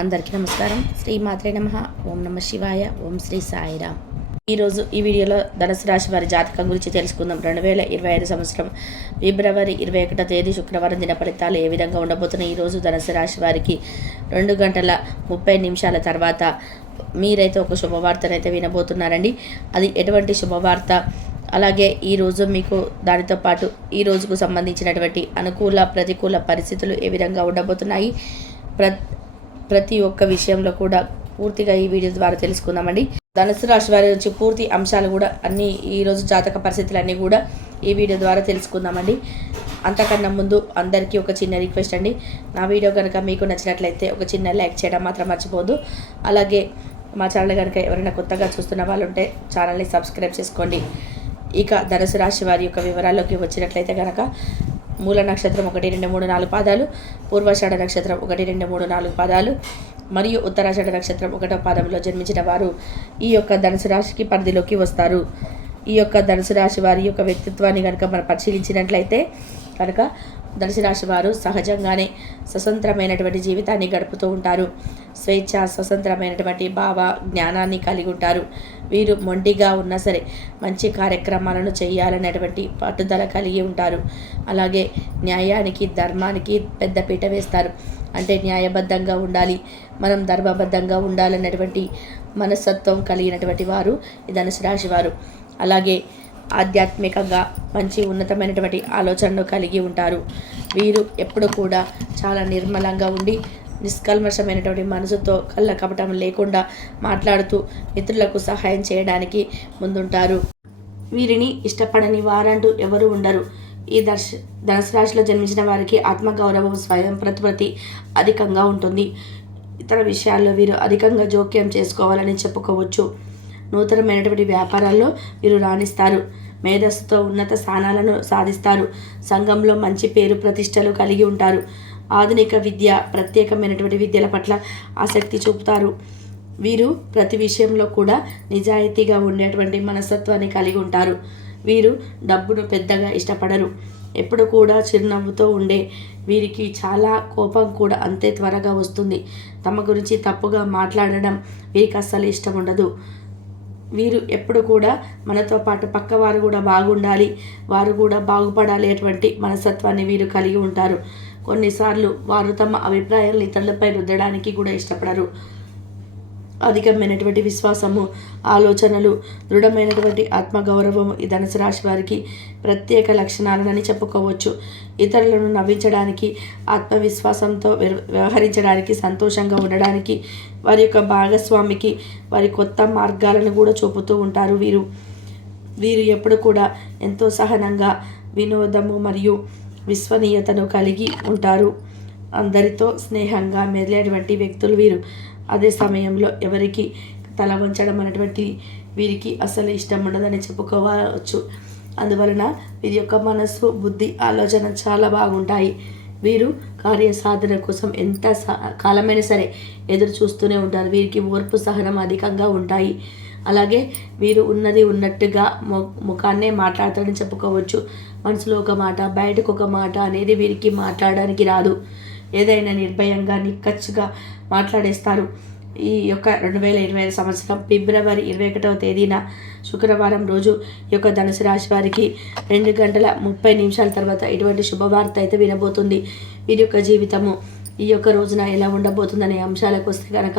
అందరికీ నమస్కారం. శ్రీ మాత్రే నమః. ఓం నమ శివాయ. ఓం శ్రీ సాయిరామ్. ఈరోజు ఈ వీడియోలో ధనుసు రాశి వారి జాతకం గురించి తెలుసుకుందాం. 2025 సంవత్సరం ఫిబ్రవరి 21వ తేదీ శుక్రవారం దిన ఫలితాలు ఏ విధంగా ఉండబోతున్నాయి. ఈరోజు ధనుసు రాశి వారికి 2:30 తర్వాత మీరైతే ఒక శుభవార్తనైతే వినబోతున్నారండి. అది ఎటువంటి శుభవార్త, అలాగే ఈరోజు మీకు దానితో పాటు ఈ రోజుకు సంబంధించినటువంటి అనుకూల ప్రతికూల పరిస్థితులు ఏ విధంగా ఉండబోతున్నాయి, ప్రతి ఒక్క విషయంలో కూడా పూర్తిగా ఈ వీడియో ద్వారా తెలుసుకుందామండి. ధనుసు రాశి వారి నుంచి పూర్తి అంశాలు కూడా అన్నీ ఈరోజు జాతక పరిస్థితులన్నీ కూడా ఈ వీడియో ద్వారా తెలుసుకుందామండి. అంతకన్నా ముందు అందరికీ ఒక చిన్న రిక్వెస్ట్ అండి. నా వీడియో కనుక మీకు నచ్చినట్లయితే ఒక చిన్న లైక్ చేయడం మాత్రం మర్చిపోదు. అలాగే మా ఛానల్ కనుక ఎవరైనా కొత్తగా చూస్తున్న వాళ్ళు ఉంటే ఛానల్ని సబ్స్క్రైబ్ చేసుకోండి. ఇక ధనుసు రాశి వారి యొక్క వివరాల్లోకి వచ్చినట్లయితే కనుక మూల నక్షత్రం 1, 2, 3, 4 పాదాలు, పూర్వాషాఢ నక్షత్రం 1, 2, 3, 4 పాదాలు మరియు ఉత్తరాషాఢ నక్షత్రం 1వ పాదంలో జన్మించిన వారు ఈ యొక్క ధనుసు రాశికి పరిధిలోకి వస్తారు. ఈ యొక్క ధనుసు రాశి వారి యొక్క వ్యక్తిత్వాన్ని కనుక మనం పరిశీలించినట్లయితే కనుక ధనుసు రాశి వారు సహజంగానే స్వతంత్రమైనటువంటి జీవితాన్ని గడుపుతూ ఉంటారు. స్వేచ్ఛ, స్వతంత్రమైనటువంటి భావ జ్ఞానాన్ని కలిగి ఉంటారు. వీరు మొండిగా ఉన్నా సరే మంచి కార్యక్రమాలను చేయాలనేటువంటి పట్టుదల కలిగి ఉంటారు. అలాగే న్యాయానికి, ధర్మానికి పెద్దపీట వేస్తారు. అంటే న్యాయబద్ధంగా ఉండాలి, మనం ధర్మబద్ధంగా ఉండాలనేటువంటి మనస్తత్వం కలిగినటువంటి వారు ఈ ధనుసు రాశి వారు. అలాగే ఆధ్యాత్మికంగా మంచి ఉన్నతమైనటువంటి ఆలోచనలు కలిగి ఉంటారు. వీరు ఎప్పుడు కూడా చాలా నిర్మలంగా ఉండి నిష్కల్మషమైనటువంటి మనసుతో కళ్ళ కపటం లేకుండా మాట్లాడుతూ ఇతరులకు సహాయం చేయడానికి ముందుంటారు. వీరిని ఇష్టపడని వారంటూ ఎవరు ఉండరు. ఈ ధనుసు రాశిలో జన్మించిన వారికి ఆత్మగౌరవం, స్వయం ప్రతిపత్తి అధికంగా ఉంటుంది. ఇతర విషయాల్లో వీరు అధికంగా జోక్యం చేసుకోవాలని చెప్పుకోవచ్చు. నూతనమైనటువంటి వ్యాపారాల్లో వీరు రాణిస్తారు. మేధస్సుతో ఉన్నత స్థానాలను సాధిస్తారు. సంఘంలో మంచి పేరు ప్రతిష్టలు కలిగి ఉంటారు. ఆధునిక విద్య, ప్రత్యేకమైనటువంటి విద్యల పట్ల ఆసక్తి చూపుతారు. వీరు ప్రతి విషయంలో కూడా నిజాయితీగా ఉండేటువంటి మనస్తత్వాన్ని కలిగి ఉంటారు. వీరు డబ్బును పెద్దగా ఇష్టపడరు. ఎప్పుడు కూడా చిరునవ్వుతో ఉండే వీరికి చాలా కోపం కూడా అంతే త్వరగా వస్తుంది. తమ గురించి తప్పుగా మాట్లాడడం వీరికి అస్సలు ఇష్టం ఉండదు. వీరు ఎప్పుడు కూడా మనతో పాటు పక్కవారు కూడా బాగుండాలి, వారు కూడా బాగుపడాలి అటువంటి మనస్తత్వాన్ని వీరు కలిగి ఉంటారు. కొన్నిసార్లు వారు తమ అభిప్రాయాలను ఇతరులపై రుద్దడానికి కూడా ఇష్టపడరు. అధికమైనటువంటి విశ్వాసము, ఆలోచనలు, దృఢమైనటువంటి ఆత్మగౌరవము ఈ ధనుసు రాశి వారికి ప్రత్యేక లక్షణాలని చెప్పుకోవచ్చు. ఇతరులను నవ్వించడానికి, ఆత్మవిశ్వాసంతో వ్యవహరించడానికి, సంతోషంగా ఉండడానికి, వారి యొక్క భాగస్వామికి వారి కొత్త మార్గాలను కూడా చూపుతూ ఉంటారు. వీరు ఎప్పుడు కూడా ఎంతో సహనంగా, వినోదము మరియు విశ్వనీయతను కలిగి ఉంటారు. అందరితో స్నేహంగా మెదిలేటువంటి వ్యక్తులు వీరు. అదే సమయంలో ఎవరికి తల వంచడం అనేటువంటి వీరికి అసలు ఇష్టం ఉండదని చెప్పుకోవచ్చు. అందువలన వీరి యొక్క మనస్సు, బుద్ధి, ఆలోచన చాలా బాగుంటాయి. వీరు కార్యసాధన కోసం ఎంత కాలమైనా సరే ఎదురు చూస్తూనే ఉంటారు. వీరికి ఓర్పు, సహనం అధికంగా ఉంటాయి. అలాగే వీరు ఉన్నది ఉన్నట్టుగా ముఖాన్నే మాట్లాడతారని చెప్పుకోవచ్చు. మనసులో ఒక మాట, బయటకు ఒక మాట అనేది వీరికి మాట్లాడడానికి రాదు. ఏదైనా నిర్భయంగా, నిక్కచ్చిగా మాట్లాడేస్తారు. ఈ యొక్క 2025 సంవత్సరం ఫిబ్రవరి 21వ తేదీన శుక్రవారం రోజు ఈ యొక్క ధనుసు రాశి వారికి 2:30 తర్వాత ఎటువంటి శుభవార్త అయితే వినబోతుంది. వీరి యొక్క జీవితము ఈ యొక్క రోజున ఎలా ఉండబోతుందనే అంశాలకు వస్తే కనుక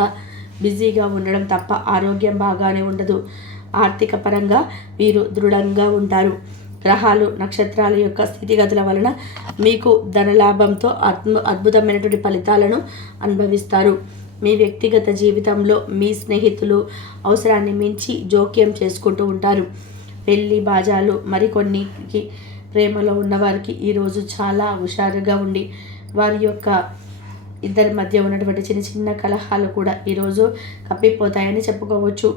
బిజీగా ఉండడం తప్ప ఆరోగ్యం బాగానే ఉండదు. ఆర్థిక పరంగా వీరు దృఢంగా ఉంటారు. గ్రహాలు, నక్షత్రాల యొక్క స్థితిగతుల వలన మీకు ధనలాభంతో అద్భుతమైనటువంటి ఫలితాలను అనుభవిస్తారు. మీ వ్యక్తిగత జీవితంలో మీ స్నేహితులు అవసరాన్ని మించి జోక్యం చేసుకుంటూ ఉంటారు. పెళ్లి బాజాలు, మరికొన్నికి ప్రేమలో ఉన్నవారికి ఈరోజు చాలా హుషారుగా ఉండి వారి యొక్క ఇద్దరి మధ్య ఉన్నటువంటి చిన్న చిన్న కలహాలు కూడా ఈరోజు కప్పిపోతాయని చెప్పుకోవచ్చు.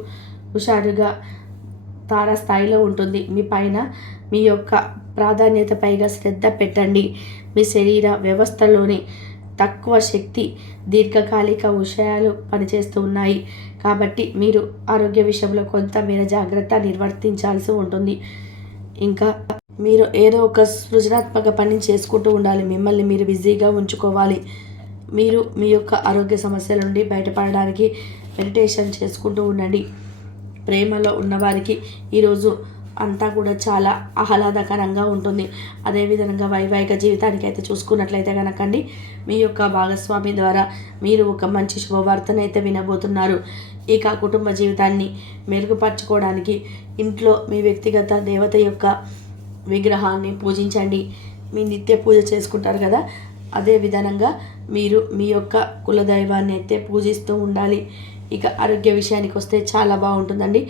హుషారుగా తారాస్థాయిలో ఉంటుంది. మీ పైన మీ యొక్క ప్రాధాన్యత పైగా శ్రద్ధ పెట్టండి. మీ శరీర వ్యవస్థలోని తక్కువ శక్తి, దీర్ఘకాలిక విషయాలు పనిచేస్తూ ఉన్నాయి. కాబట్టి మీరు ఆరోగ్య విషయంలో కొంతమేర జాగ్రత్త నిర్వర్తించాల్సి ఉంటుంది. ఇంకా మీరు ఏదో ఒక సృజనాత్మక పని చేసుకుంటూ ఉండాలి. మిమ్మల్ని మీరు బిజీగా ఉంచుకోవాలి. మీరు మీ యొక్క ఆరోగ్య సమస్యల నుండి బయటపడడానికి మెడిటేషన్ చేసుకుంటూ ఉండండి. ప్రేమలో ఉన్నవారికి ఈరోజు అంతా కూడా చాలా ఆహ్లాదకరంగా ఉంటుంది. అదేవిధంగా వైవాహిక జీవితానికి అయితే చూసుకున్నట్లయితే కనుకండి, మీ యొక్క భాగస్వామి ద్వారా మీరు ఒక మంచి శుభవార్తనైతే వినబోతున్నారు. ఇక కుటుంబ జీవితాన్ని మెరుగుపరచుకోవడానికి ఇంట్లో మీ వ్యక్తిగత దేవత యొక్క విగ్రహాన్ని పూజించండి. మీ నిత్య పూజ చేసుకుంటారు కదా, అదే విధంగా మీరు మీ యొక్క కులదైవాన్ని అయితే పూజిస్తూ ఉండాలి. ఇక ఆరోగ్య విషయానికి వస్తే చాలా బాగుంటుందండి.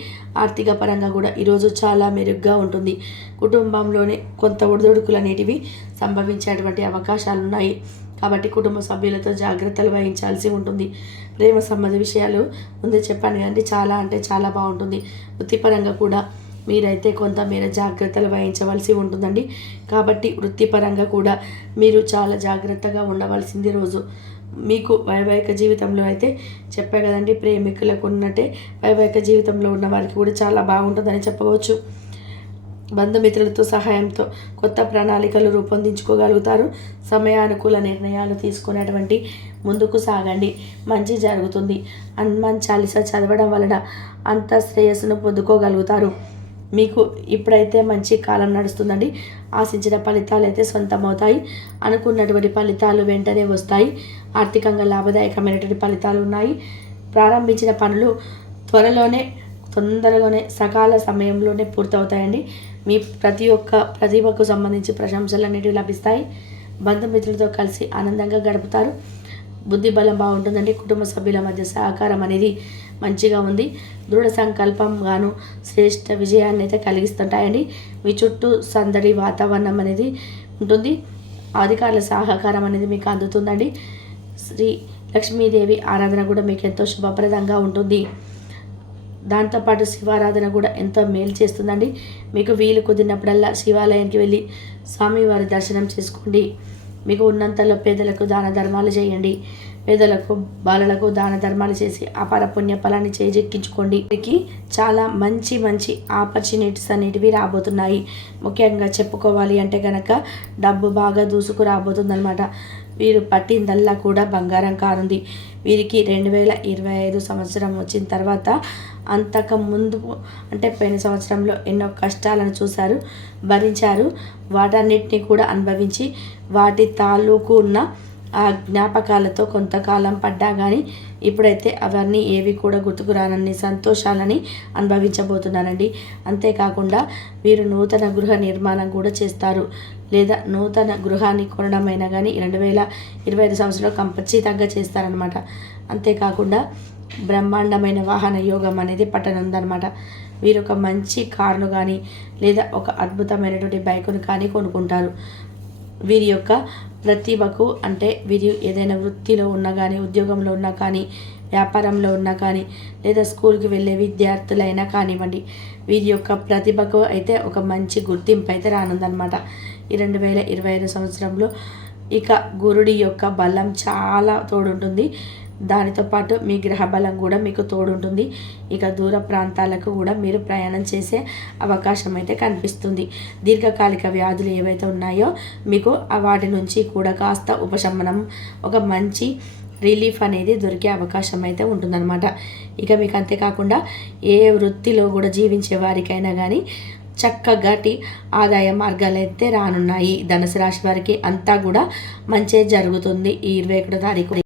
ఆర్థిక పరంగా కూడా ఈరోజు చాలా మెరుగ్గా ఉంటుంది. కుటుంబంలోనే కొంత ఒడిదొడుకులు అనేటివి సంభవించేటువంటి అవకాశాలు ఉన్నాయి. కాబట్టి కుటుంబ సభ్యులతో జాగ్రత్తలు వహించాల్సి ఉంటుంది. ప్రేమ సంబంధ విషయాలు ముందే చెప్పాను కదండి, చాలా అంటే చాలా బాగుంటుంది. వృత్తిపరంగా కూడా మీరైతే కొంతమేర జాగ్రత్తలు వహించవలసి ఉంటుందండి. కాబట్టి వృత్తిపరంగా కూడా మీరు చాలా జాగ్రత్తగా ఉండవలసింది రోజు. మీకు వైవాహిక జీవితంలో అయితే చెప్పా కదండి, ప్రేమికులకు ఉన్నట్టే వైవాహిక జీవితంలో ఉన్న వారికి కూడా చాలా బాగుంటుందని చెప్పవచ్చు. బంధుమిత్రులతో సహాయంతో కొత్త ప్రణాళికలు రూపొందించుకోగలుగుతారు. సమయానుకూల నిర్ణయాలు తీసుకునేటువంటి ముందుకు సాగండి, మంచి జరుగుతుంది. హనుమాన్ చాలీసా చదవడం వలన అంత శ్రేయస్సును పొందుకోగలుగుతారు. మీకు ఇప్పుడైతే మంచి కాలం నడుస్తుందండి. ఆశించిన ఫలితాలు అయితే సొంతమవుతాయి. అనుకున్నటువంటి ఫలితాలు వెంటనే వస్తాయి. ఆర్థికంగా లాభదాయకమైనటువంటి ఫలితాలు ఉన్నాయి. ప్రారంభించిన పనులు తొందరగానే సకాల సమయంలోనే పూర్తవుతాయండి. మీ ప్రతి ఒక్క ప్రతిభకు సంబంధించి ప్రశంసలు అనేటివి లభిస్తాయి. బంధుమిత్రులతో కలిసి ఆనందంగా గడుపుతారు. బుద్ధి బలం బాగుంటుందండి. కుటుంబ సభ్యుల మధ్య సహకారం అనేది మంచిగా ఉంది. దృఢ సంకల్పం గాను శ్రేష్ఠ విజయాన్ని అయితే కలిగిస్తుంటాయండి. మీ చుట్టూ సందడి వాతావరణం అనేది ఉంటుంది. అధికారుల సహకారం అనేది మీకు అందుతుందండి. శ్రీ లక్ష్మీదేవి ఆరాధన కూడా మీకు ఎంతో శుభప్రదంగా ఉంటుంది. దాంతోపాటు శివారాధన కూడా ఎంతో మేలు చేస్తుందండి. మీకు వీలు కుదిరినప్పుడల్లా శివాలయానికి వెళ్ళి స్వామివారి దర్శనం చేసుకోండి. మీకు ఉన్నంతలో పేదలకు దాన ధర్మాలు చేయండి. పేదలకు బాలలకు దాన ధర్మాలు చేసి అపార పుణ్య ఫలాన్ని చేజెక్కించుకోండి. వీరికి చాలా మంచి మంచి ఆపర్చునిటీస్ అనేటివి రాబోతున్నాయి. ముఖ్యంగా చెప్పుకోవాలి అంటే కనుక డబ్బు బాగా దూసుకు రాబోతుందన్నమాట. వీరు పట్టిందల్లా కూడా బంగారం కానుంది. వీరికి 2025 సంవత్సరం వచ్చిన తర్వాత అంతకు ముందు అంటే పోయిన సంవత్సరంలో ఎన్నో కష్టాలను చూశారు, భరించారు. వాటన్నిటిని కూడా అనుభవించి వాటి తాలూకు ఉన్న ఆ జ్ఞాపకాలతో కొంతకాలం పడ్డా కానీ ఇప్పుడైతే అవన్నీ ఏవి కూడా గుర్తుకు రానన్ని సంతోషాలని అనుభవించబోతున్నారండి. అంతేకాకుండా వీరు నూతన గృహ నిర్మాణం కూడా చేస్తారు. లేదా నూతన గృహాన్ని కొనడమైనా కానీ 2025 సంవత్సరంలో ఖచ్చితంగా చేస్తారనమాట. అంతేకాకుండా బ్రహ్మాండమైన వాహన యోగం అనేది పట్టనుందనమాట. వీరు ఒక మంచి కారును కానీ లేదా ఒక అద్భుతమైనటువంటి బైకును కానీ కొనుక్కుంటారు. వీరి యొక్క ప్రతిభకు అంటే వీరు ఏదైనా వృత్తిలో ఉన్నా కానీ, ఉద్యోగంలో ఉన్నా కానీ, వ్యాపారంలో ఉన్నా కానీ, లేదా స్కూల్కి వెళ్ళే విద్యార్థులైనా కానివ్వండి, వీరి యొక్క ప్రతిభకు అయితే ఒక మంచి గుర్తింపు అయితే రానుందనమాట ఈ 2025 సంవత్సరంలో. ఇక గురుడి యొక్క బలం చాలా తోడుంటుంది. దానితో పాటు మీ గ్రహ బలం కూడా మీకు తోడుంటుంది. ఇక దూర ప్రాంతాలకు కూడా మీరు ప్రయాణం చేసే అవకాశం అయితే కనిపిస్తుంది. దీర్ఘకాలిక వ్యాధులు ఏవైతే ఉన్నాయో మీకు వాటి నుంచి కూడా కాస్త ఉపశమనం, ఒక మంచి రిలీఫ్ అనేది దొరికే అవకాశం అయితే ఉంటుందన్నమాట. ఇక మీకు అంతేకాకుండా ఏ వృత్తిలో కూడా జీవించే వారికైనా కానీ చక్కటి ఆదాయ మార్గాలు అయితే రానున్నాయి. ధనుసు రాశి వారికి అంతా కూడా మంచి జరుగుతుంది ఈ 21వ తారీఖు.